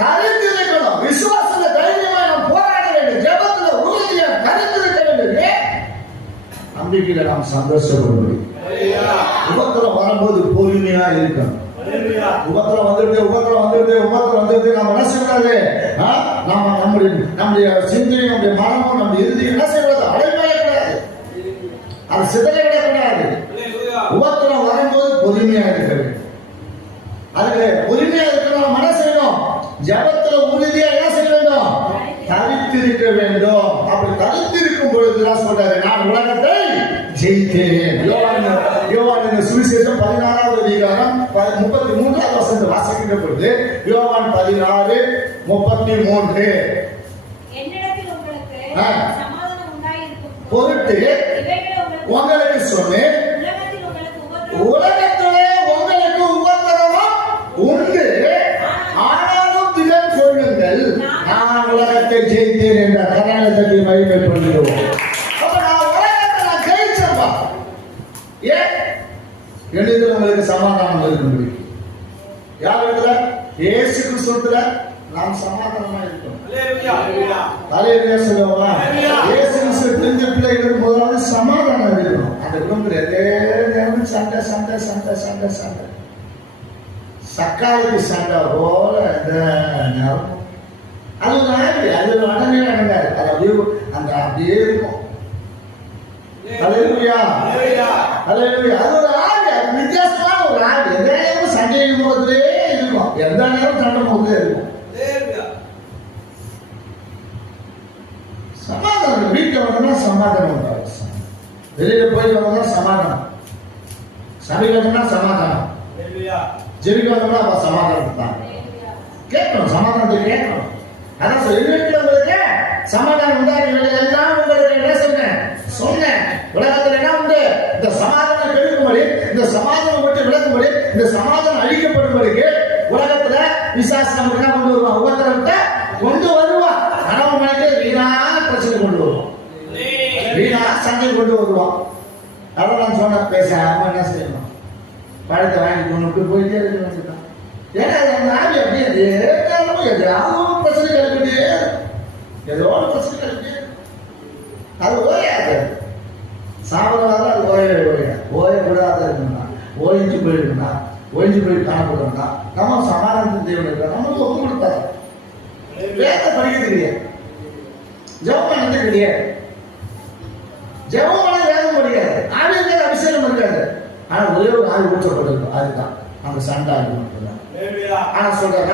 தரித்திருக்கணும் விசுவாசத்துல தைரியமா நாம் போராட வேண்டும். ஜெபத்துல உறுதியா தரித்திருக்க வேண்டும். நம்பிக்கையில நாம் சந்தோஷப்படும்படி உபத்திரம் வரும்போது பொறுமையா இருக்கணும். உபத்திரம் வந்துட்டு உபத்திரம் வந்துட்டு உபத்திரம் வந்துட்டு நம்ம என்ன நம்முடைய நம்முடைய சிந்தனை நம்முடைய மனமும் நம்முடைய இறுதி என்ன அது விடக்கூடாது உபத்திரம் வரும்போது பொறுமையா இருக்க வேண்டும் அதுக்கு பொறுமையா இருக்கணும் நம்ம என்ன செய்யணும் ஜபத்துல உறுதியா என்ன செய்ய வேண்டும். தரித்திருக்க வேண்டும். அப்படி தரித்திருக்கும் பொழுதுதான் சொல்றாரு நான் உலகத்தை ஜெயித்தேன். யோவான் சுவிசேஷம் பதினாறாவது அதிகாரம் முப்பத்தி மூன்றாவது வசனத்தை வாசிக்கின்ற பொழுது யோவான் பதினாறு முப்பத்தி மூன்று. பொருட்டு உங்களுக்கு சொன்னேன். எளிதில் உங்களுக்கு சமாதானம் இருக்கும்படி யார் இடத்துல? ஏசு கிறிஸ்துவத்துல நாம் சமாதானமா இருக்கணும் தலையிலே சொல்லுவாங்க இயேசு கிறிஸ்து தெரிஞ்ச பிள்ளைகள் முதலாவது சமாதானம் இருக்கணும் அந்த குடும்பத்தில் எதே நேரமும் சண்டை சண்டை சண்டை சண்டை சண்டை. சக்காய்க்கு சண்டை போல இந்த நேரம். அது ஆவி அது அடனே அடங்காது அது அப்படியே அந்த அப்படியே இருக்கும். அலையா அலையா அது ஒரு ஆவி அது வித்தியாசமான ஒரு ஆவி எந்த நேரமும் சண்டை முகத்திலே இருக்கும் எந்த நேரம் சண்டை முகத்திலே இருக்கும் வந்தோம்னா சமாதானம் உண்டாகும். வெளியில போய் வந்தோம்னா சமாதானம். வந்தோம்னா சமாதானம். ஜெபிக்க வந்தோம்னா அப்ப சமாதானம் தான். கேட்கணும் சமாதானத்தை கேட்கணும். அதான் சொல்லி வீட்டில் உங்களுக்கு சமாதானம் உண்டாக எல்லாம் உங்களுக்கு என்ன சொன்னேன்? சொன்னேன். உலகத்துல என்ன உண்டு? இந்த சமாதானம் கெடுக்கும்படி இந்த சமாதானம் விட்டு விலகும்படி இந்த சமாதானம் அழிக்கப்படும்படிக்கு உலகத்துல விசாசம் கொண்டு வருவான் உபத்திரத்தை கொண்டு வருவான் கனவு மணிக்கு வீணான பிரச்சனை கொண்டு வருவான் வீணா கொண்டு வருவான் அதான் நான் சொன்ன பேச அம்மா என்ன செய்யணும்? பழத்தை வாங்கி கொண்டு போயிட்டே இருக்கணும் ஏன்னா என் அந்த ஆவி அப்படியே ஏதாவது எதாவது ஒரு பிரச்சனை கிளப்பிட்டே ஏதோ ஒரு பிரச்சனை கிளப்பிட்டே அது ஓயாது. சாப்பிடாத அது ஓயவே ஓயாது. ஓயக்கூடாத இருக்கணும்னா ஓய்ஞ்சு போயிருக்கணும்னா ஓய்ஞ்சு போய் காணப்படுறோம்னா நம்ம சமாதானத்தின் தேவன் இருக்கா நமக்கு ஒப்பு கொடுத்தாரு வேத படிக்கிறது தெரியாது ஜெபம் பண்ணது கிடையாது ஜெபம் பண்ண வேதம் முடியாது ஆவியில் அபிஷேகம் இருக்காது ஆனா ஒரே ஒரு ஆள் ஊற்றப்பட்டிருக்கும் அதுதான். அந்த சண்டை ஆகி மட்டும்தான் ஆனா சொல்றாங்க